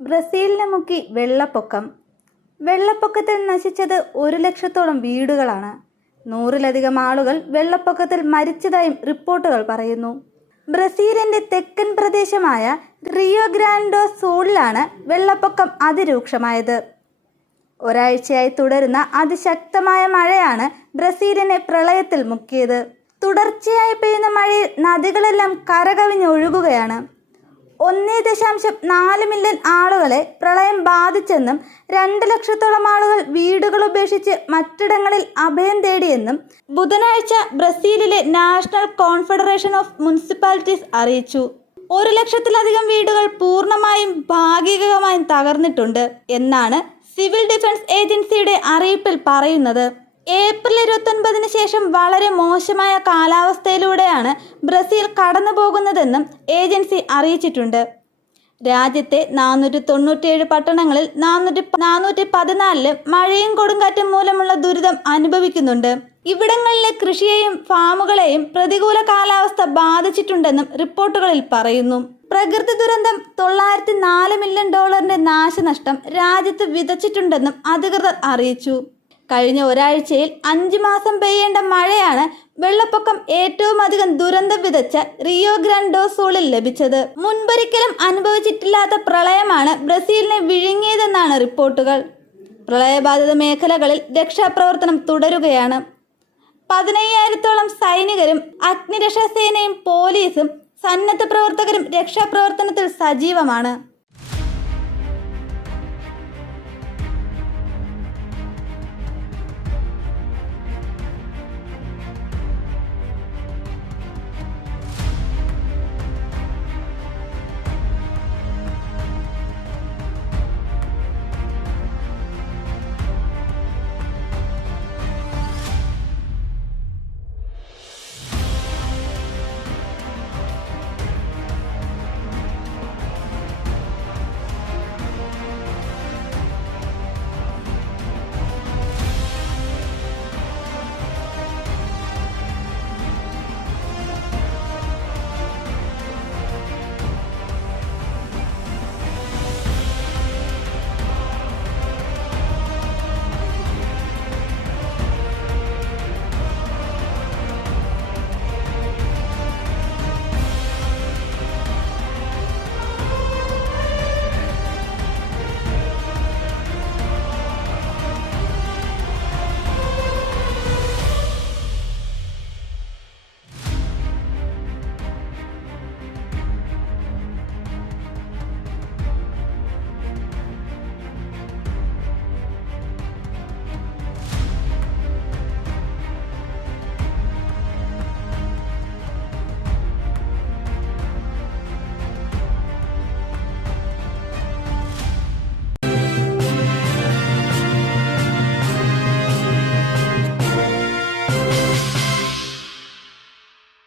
ബ്രസീലിനെ മുക്കി വെള്ളപ്പൊക്കം. വെള്ളപ്പൊക്കത്തിൽ നശിച്ചത് 1,00,000-ഓളം വീടുകളാണ്. 100-ലധികം ആളുകൾ വെള്ളപ്പൊക്കത്തിൽ മരിച്ചതായും റിപ്പോർട്ടുകൾ പറയുന്നു. ബ്രസീലിന്റെ തെക്കൻ പ്രദേശമായ റിയോ ഗ്രാൻഡെ ഡോ സൂളിലാണ് വെള്ളപ്പൊക്കം അതിരൂക്ഷമായത്. ഒരാഴ്ചയായി തുടരുന്ന അതിശക്തമായ മഴയാണ് ബ്രസീലിനെ പ്രളയത്തിൽ മുക്കിയത്. തുടർച്ചയായി പെയ്യുന്ന മഴയിൽ നദികളെല്ലാം കരകവിഞ്ഞൊഴുകുകയാണ്. 1.4 മില്യൺ ആളുകളെ പ്രളയം ബാധിച്ചെന്നും 2,00,000-ഓളം ആളുകൾ വീടുകൾ ഉപേക്ഷിച്ച് മറ്റിടങ്ങളിൽ അഭയം തേടിയെന്നും ബുധനാഴ്ച ബ്രസീലിലെ നാഷണൽ കോൺഫെഡറേഷൻ ഓഫ് മുനിസിപ്പാലിറ്റീസ് അറിയിച്ചു. 1,00,000-ലധികം വീടുകൾ പൂർണ്ണമായും ഭാഗികമായും തകർന്നിട്ടുണ്ട് എന്നാണ് സിവിൽ ഡിഫൻസ് ഏജൻസിയുടെ അറിയിപ്പിൽ പറയുന്നത്. ഏപ്രിൽ 29-ന് ശേഷം വളരെ മോശമായ കാലാവസ്ഥയിലൂടെയാണ് ബ്രസീൽ കടന്നു പോകുന്നതെന്നും ഏജൻസി അറിയിച്ചിട്ടുണ്ട്. രാജ്യത്തെ 497 പട്ടണങ്ങളിൽ 414 മഴയും കൊടുങ്കാറ്റും മൂലമുള്ള ദുരിതം അനുഭവിക്കുന്നുണ്ട്. ഇവിടങ്ങളിലെ കൃഷിയെയും ഫാമുകളെയും പ്രതികൂല കാലാവസ്ഥ ബാധിച്ചിട്ടുണ്ടെന്നും റിപ്പോർട്ടുകളിൽ പറയുന്നു. പ്രകൃതി ദുരന്തം $904 മില്യൺ നാശനഷ്ടം രാജ്യത്ത് വിതച്ചിട്ടുണ്ടെന്നും അധികൃതർ അറിയിച്ചു. കഴിഞ്ഞ ഒരാഴ്ചയിൽ 5 മാസം പെയ്യേണ്ട മഴയാണ് വെള്ളപ്പൊക്കം ഏറ്റവും അധികം ദുരന്തം വിതച്ച റിയോ ഗ്രാൻഡെ ഡോ സൂളിൽ ലഭിച്ചത്. മുൻപൊരിക്കലും അനുഭവിച്ചിട്ടില്ലാത്ത പ്രളയമാണ് ബ്രസീലിനെ വിഴുങ്ങിയതെന്നാണ് റിപ്പോർട്ടുകൾ. പ്രളയബാധിത മേഖലകളിൽ രക്ഷാപ്രവർത്തനം തുടരുകയാണ്. 15,000-ഓളം സൈനികരും അഗ്നിരക്ഷാസേനയും പോലീസും സന്നദ്ധ പ്രവർത്തകരും രക്ഷാപ്രവർത്തനത്തിൽ സജീവമാണ്.